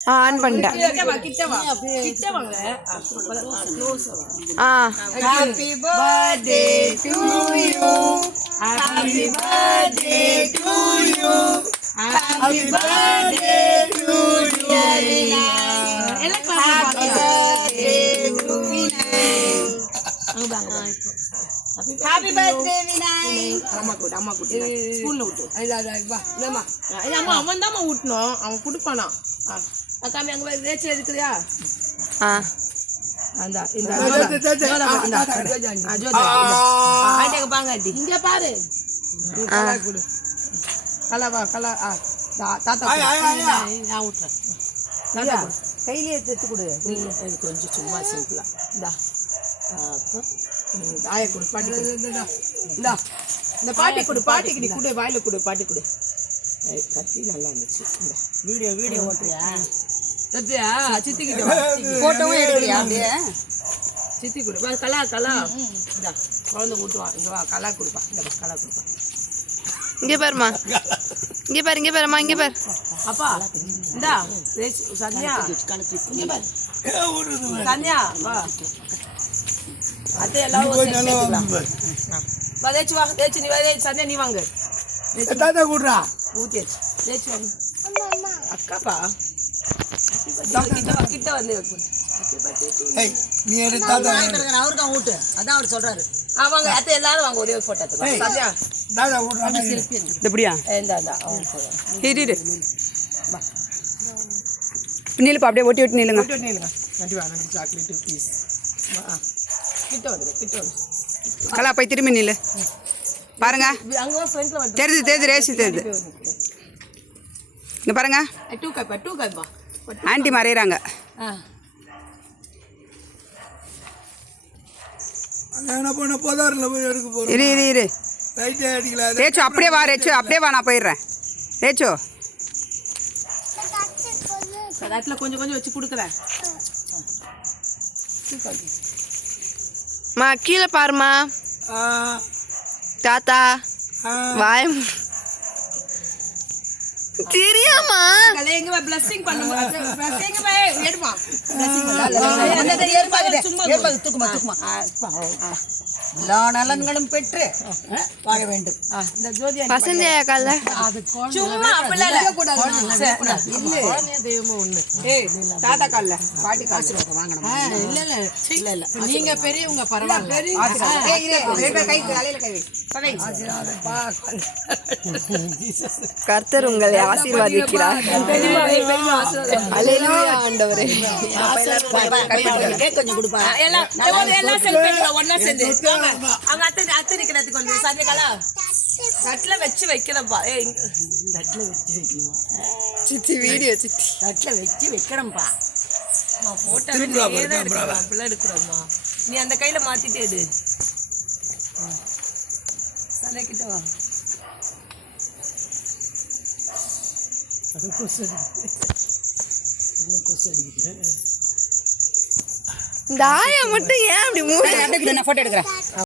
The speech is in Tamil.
ஆன் பண்ணிட்டேன். Happy birthday to you. Happy birthday to you. Happy birthday to you. Happy birthday to Vinay. Happy birthday Vinay. அம்மா கூட்டு ஸ்கூல்ல விட்டு வா இல்லம்மா அம்மா அவன் தான் ஊட்டணும் அவன் குடுப்பானா அக்காமி அங்க போய் ரேச்சு எடுக்கறியா அந்த இந்த ஆட்டேக்கு பாங்க ஆண்டி இங்க பாரு கலா குடு கலவா கலா தாத்தா நான் ஊட்றேன் தாத்தா கையிலே எடுத்து கொடு இது கொஞ்சம் சும்மா சிம்பிளா இந்தா அப்ப ஆய கொடு பாட்டி இந்தா இந்த பாட்டி கொடு பாட்டிக்கு நீ கொடு வாயில கொடு பாட்டி கொடு கத்தி நல்லா இருந்துச்சு வீடியோ ஓட்டுறியா சத்தியா சித்தி கிட்ட போட்டோவும் எடுக்கறியா அப்படியே சித்தி கொடு வா கலா இந்தா குழந்தை ஊட்டுவான் இங்க வா கலா கொடுப்பா இந்த கலா கொடுப்பா இங்க பாருமா இங்க பாருமா இங்க பாரு அப்பா இந்தா சந்தியா சந்தியா வா அத்தை எல்லாரும் வா தேச்சு வா தேச்சு நீ வா சந்தியா நீ வாங்க தாத்தா கூடுறா ஊத்தியாச்சு தேச்சு வாங்க அக்காப்பா கிட்ட வந்து நீ எடு தாத்தா அவருக்கு தான் ஊட்டு அதான் அவர் சொல்றாரு வாங்க அத்தை எல்லாரும் வாங்க ஒரே ஒரு போட்டோ எடுத்துக்கலாம் சந்தியா தாத்தா கூடுறா எப்படியா இந்தா இரு நில்லுப்பா அப்படியே ஒட்டி ஒட்டி நில்லுங்க நில்லுங்க நன்றி சாக்லேட் ப்ளீஸ் கிட்ட வந்து கலா போய் திரும்பி நில்லு பாருங்க அங்க ஃப்ரண்ட்ல வந்து தெரியுது ரேசி தெரியுது இங்க பாருங்க டூ கப்பா ஆண்டி மறையிறாங்க என்ன பண்ண போதாரில் போய் எடுக்க போகிறோம் இரு ரைட்டே அடிக்கல ரேச்சோ அப்படியே வா நான் போயிடுறேன் ரேச்சோ தட்டில் கொஞ்சம் வச்சு கொடுக்குறேன் மா கீழே பாருமா தாத்தா வாய் தெரியாமா எங்க பிளஸிங் பண்ணுங்க பிளஸிங் எடுமா எல்லா நலன்களும் பெற்று வாழ வேண்டும் இந்த ஜோதி பசந்தையா கால சும்மா தாத்தா கால்ல பாட்டி காசு வாங்கணும் இல்ல நீங்க பெரியவங்க பரவாயில்ல கர்த்தர் உங்களை ஆசீர்வதிக்கிறார் அல்லேலூயா ஆண்டவரே கொஞ்சம் கொடுப்பா எல்லாம் செல்ஃபி ஒண்ணா சேர்ந்து அவங்க அத்தை நிக்கிறது கொஞ்சம் சந்தியகாலா தட்டுல வச்சு வைக்கிறப்பா தட்டுல வச்சு வைக்கணும் சித்தி வீடியோ சித்தி தட்டுல வச்சு வைக்கிறோம்ப்பா போட்டோ அப்படிலாம் எடுக்கிறோம்மா நீ அந்த கையில மாத்திட்டே எடு சந்திக்கிட்ட வா இந்த ஆயா மட்டும் ஏன் அப்படி மூணு போட்டோ எடுக்கிறேன்